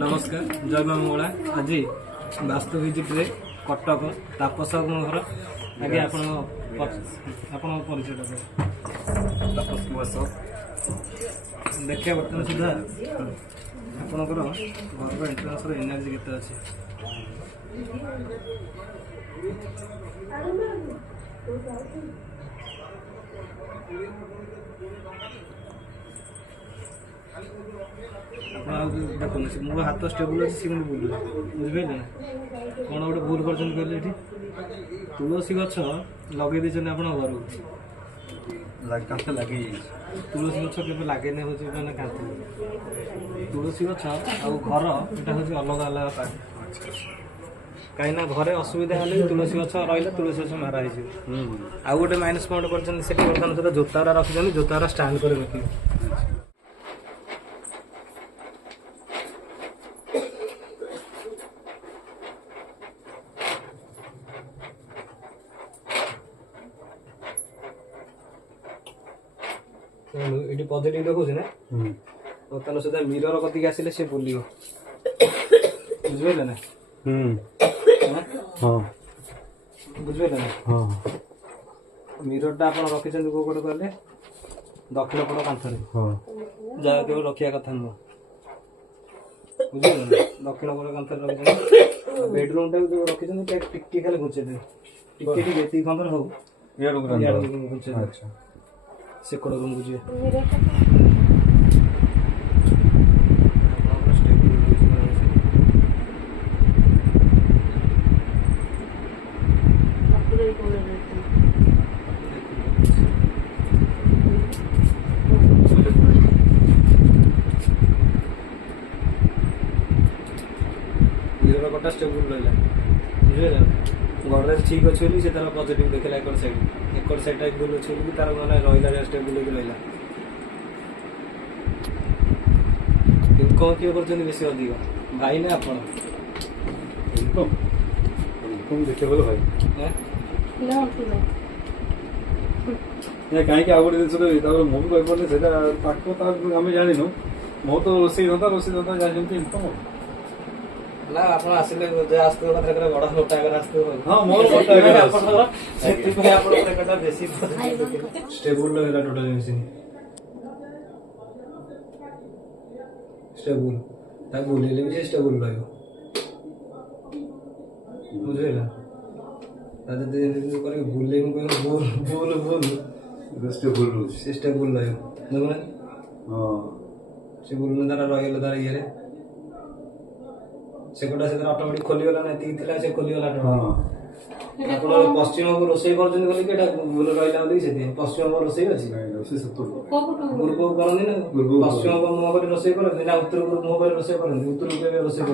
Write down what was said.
नमस्कार जय माँ मंगला आज वास्तु विजिट रे कटक तापस घर आगे आपण परिचय तापस बस देखिए बर्तमान सुधा आपणकर घर एंट्रांस एनर्जी केते अच्छे देखो मो हाथ स्टेबल अच्छे सी बुल बुझे ना कौन गोटे भूल कर कहले तुलसी गछ लगे देते आप घर लगे तुलसी गछ के लगे नहीं हूँ मैंने कांथ तुलसी गछ आउ घर यहाँ हूँ अलग अलग पार्ट कहीं घरे असुविधा हेल्ले तुलसी गछ रहा तुलसी गछ मारा आउ गोटे माइनस पॉइंट कर बर्तमान सुधा जोता रखी जोता स्टाण्ड कर रखिए ये पॉजिटिव देखुचे ना बर्तमान सुधा मिरर कतिक आसिले सी बुल बुझे ना बुझे ना मिरर टा आप रखी कौ कटे कहले दक्षिण पट कांथरे जहाँ केवल रखा कथा नुह बुझे दक्षिण पट कांथरे रखी बेडरूम टाइम जो रखी टिके खाली घुचे दे टिके खंडर हो घुचे से कड़ रूम को कटा स्टेबल रहा बुझे घर ठीक अच्छे बोली से तार पॉजिटिव देखला एक साइड टाइप बोल अच्छे बोली तार मैंने रहा स्टेबल रहा इनकम किए कर बेसी अधिक भाई ना आप इनकम देखिए बोलो भाई कहीं आउ गोटे जिन मुझे कहीपे से आम जान मो तो रोसे धंदा जानते इनकम ना आप आसिले आसते कथा बड़ मोटा आसते हाँ मोर मोटा बेसी स्टेबल रहा टोटल मेसीन स्टेबल बुलेले भी स्टेबल रहा बुझेगा बुले बुल बुल बुल स्टेबल रहा से बुल तार रही तार ये से गोटा से ऑटोमेटिक खोलीगला ना थी से खोलीगला पश्चिम को रोसे कर पश्चिम रोसे अच्छी गुरु को करते ना पश्चिम को मुह कर रोसे करते ना उत्तर को मुह कर रोसे करते उत्तर को रोसे कर